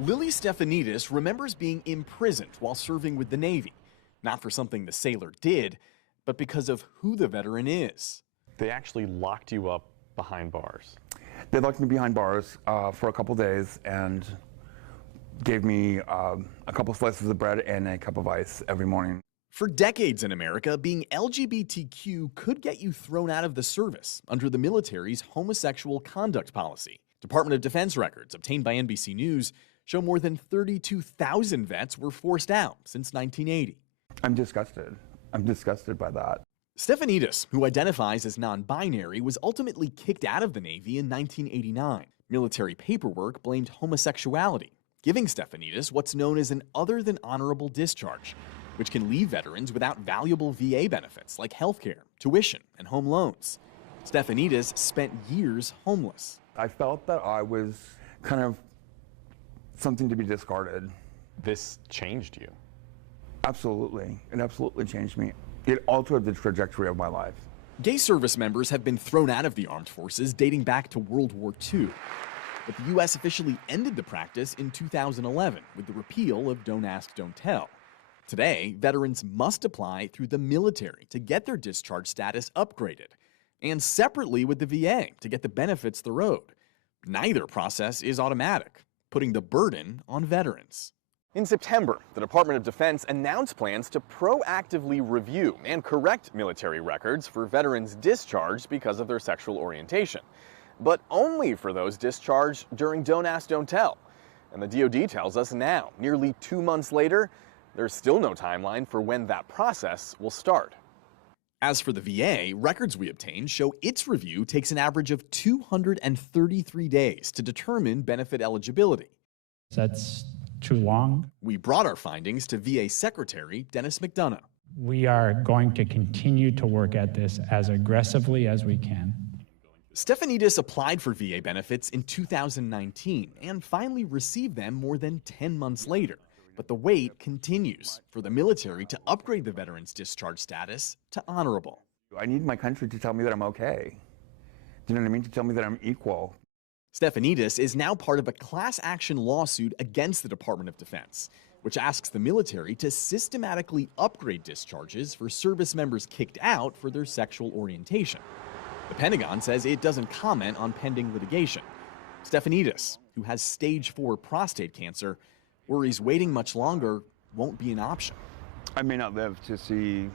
Lily Stefanidis remembers being imprisoned while serving with the Navy, not for something the sailor did, but because of who the veteran is. They actually locked you up behind bars. They locked me behind bars for a couple days and gave me a couple slices of bread and a cup of ice every morning. For decades in America, being LGBTQ could get you thrown out of the service under the military's homosexual conduct policy. Department of Defense records obtained by NBC News show more than 32,000 vets were forced out since 1980. I'm disgusted. I'm disgusted by that. Stefanidis, who identifies as non-binary, was ultimately kicked out of the Navy in 1989. Military paperwork blamed homosexuality, giving Stefanidis what's known as an other-than-honorable discharge, which can leave veterans without valuable VA benefits like healthcare, tuition, and home loans. Stefanidis spent years homeless. I felt that I was kind of something to be discarded. This changed you. Absolutely. It absolutely changed me. It altered the trajectory of my life. Gay service members have been thrown out of the armed forces dating back to World War II. But the U.S. officially ended the practice in 2011 with the repeal of Don't Ask, Don't Tell. Today, veterans must apply through the military to get their discharge status upgraded, and separately with the VA to get the benefits they're owed. Neither process is automatic, putting the burden on veterans. In September, the Department of Defense announced plans to proactively review and correct military records for veterans discharged because of their sexual orientation, but only for those discharged during Don't Ask, Don't Tell. And the DoD tells us now, nearly 2 months later, there's still no timeline for when that process will start. As for the VA, records we obtained show its review takes an average of 233 days to determine benefit eligibility. That's too long. We brought our findings to VA Secretary Dennis McDonough. We are going to continue to work at this as aggressively as we can. Stefanidis applied for VA benefits in 2019 and finally received them more than 10 months later. But the wait continues for the military to upgrade the veteran's discharge status to honorable. I need my country to tell me that I'm okay. Do you know what I mean? To tell me that I'm equal. Stefanidis is now part of a class action lawsuit against the Department of Defense, which asks the military to systematically upgrade discharges for service members kicked out for their sexual orientation. The Pentagon says it doesn't comment on pending litigation. Stefanidis, who has stage 4 prostate cancer, worries waiting much longer won't be an option. I may not live to see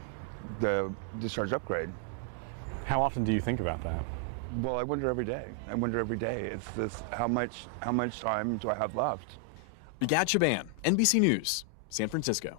the discharge upgrade. How often do you think about that? Well, I wonder every day. I wonder every day. It's this: how much time do I have left? Bigat Shaban, NBC News, San Francisco.